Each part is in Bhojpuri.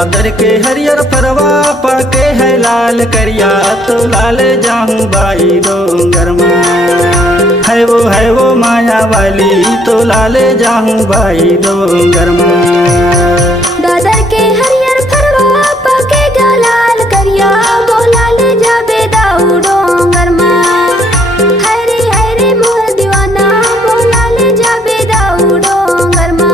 दादर के हरियर फरवा पाके है लाल करिया तो लाल जाऊं बाई डोंगर में। है वो माया वाली तो लाल जाऊं बाई डोंगर में। दादर के हरियर फरवा पाके जा लाल करिया वो लाल जाबे दाऊ डोंगर में। हरे मोर दीवाना वो लाल जाबे दाऊ डोंगर में।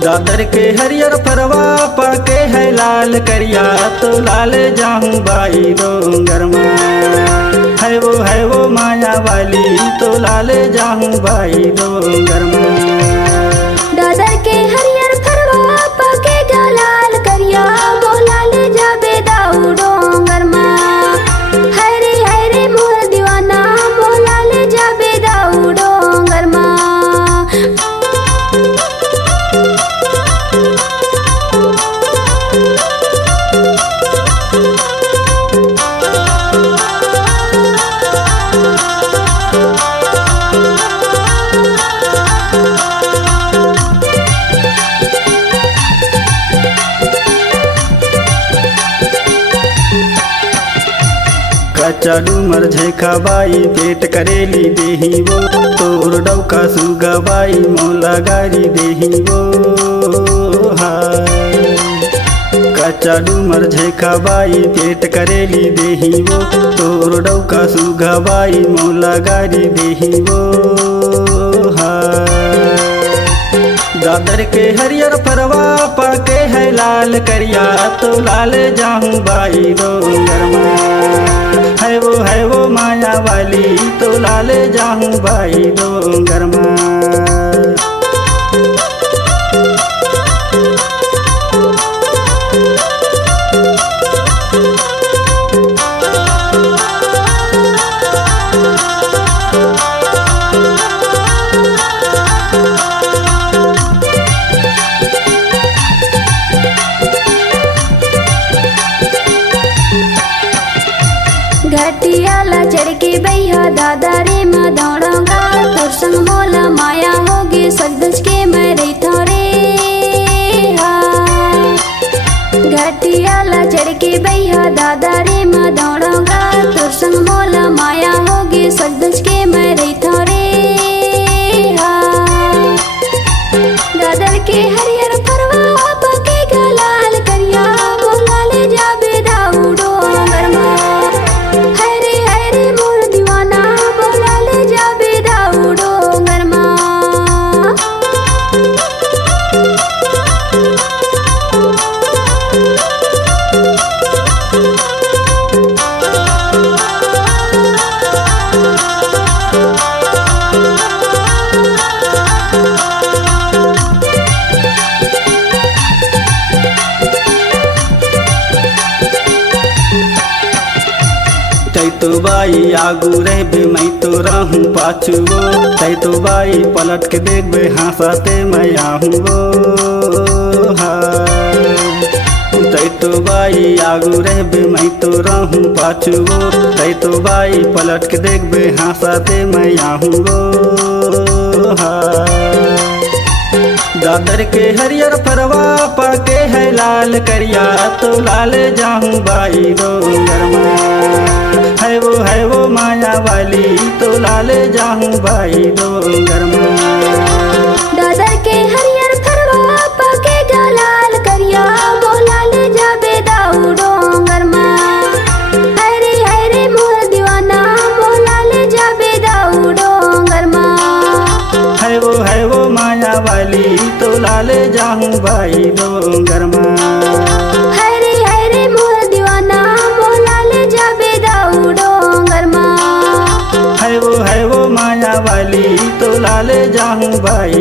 दादर के हरियर फरवा पाके है लाल करिया तो लाल जाऊं बाई डोंगर में। है वो माया वाली तो लाल जाऊं बाई डोंगर में। दादर के हरियर फरवा पाके जा लाल करिया वो लाल जाबे दाऊ डोंगर में। हरे मोर दीवाना वो लाल जाबे दाऊ डोंगर में। कच्चा डूमर झेखा बाई पेट करेली देही वो तोर डौका सुगा बाई मोला गारी देही वो। कच्चा डूमर झेखा बाई पेट करेली देही वो तोर डौका सुगा बाई मोला गारी देही वो। दादर के हरियर फरवा पाके है लाल करिया तो लाल जाऊं बाई डोंगर में। है वो माया वाली तो लाल जाऊं बाई डोंगर में। घटियाला चढ़ के बैया दादा रे मैं दौड़ूंगा तोर संग मोला माया होगी सज धज के मैं रही रे। घटियाला चढ़ के बैया दादा रे मैं दौड़ूंगा तोर संग मोला माया होगी सज धज के मैं रही रे। दादर के हरियर फरवा पाके गा लाल करिया वो लाल जाबे दाऊ डोंगर में। तो बाई आगू रहबे मैं तो रहूं पाछू वो। तै तो बाई पलट के देखबे हंसाते मैं आहूं वो। तै तो बाई आगू रहबे मैं तो रहूं पाछू वो। तै तो बाई पलट के देखबे हंसाते मैं आहूं वो। दादर के हरियर फरवा पाके है लाल करिया तो लाल जाऊं बाई डोंगर में। है वो माया वाली तो लाल जाऊं बाई डोंगर में। दादर के हरियर फरवा पाके जा लाल करिया वो लाल जाबे दाऊ डोंगर में। हरे मोर दीवाना वो लाल जाबे दाऊ डोंगर में। है वो माया वाली तो लाल जाऊं बाई डोंगर में। हरे मोर दीवाना वो लाल जाबे दाऊ डोंगर में। है वो माया वाली तो लाल जाऊं बाई